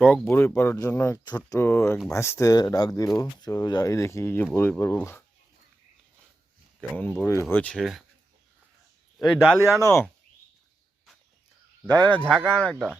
টক বড়ই পাড়ার জন্য এক ছোট্ট এক ভাসতে ডাক দিল, চলো যাই দেখি যে বরই পারব। কেমন বড়ই হয়েছে। এই ডালি আনো ডালি না ঝাঁকা আনো একটা।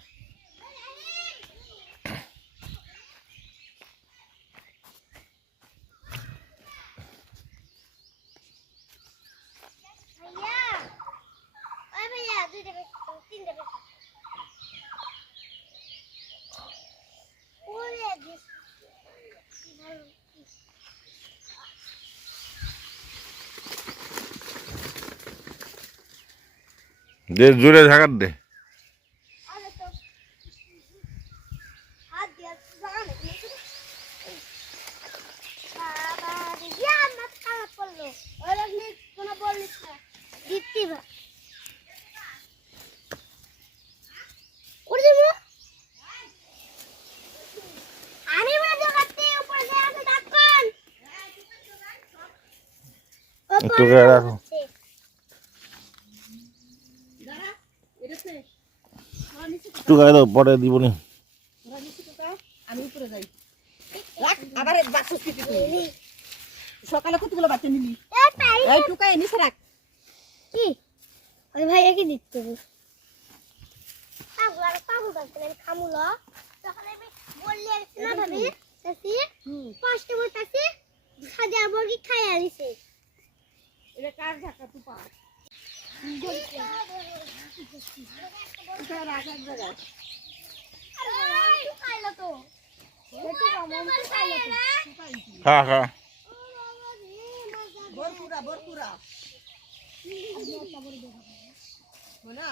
দে জোরে ঝাঁকার দে। একটু করে রাখো। একটু গায়ে দাও পরে দিব নি আমি উপরে যাই রাখ আবার বাক্স খেতে সকালে কতগুলো বাচ্চা নিলি এই রাখ কি ওই ভাইয়া কি দিতে পাঁচটা মত আছে খাই আনিছে এটা কার ঢাকা তুই পা। রাখ এক জায়গায় খাইলো তো খা খা বরপুরা বরপুরা না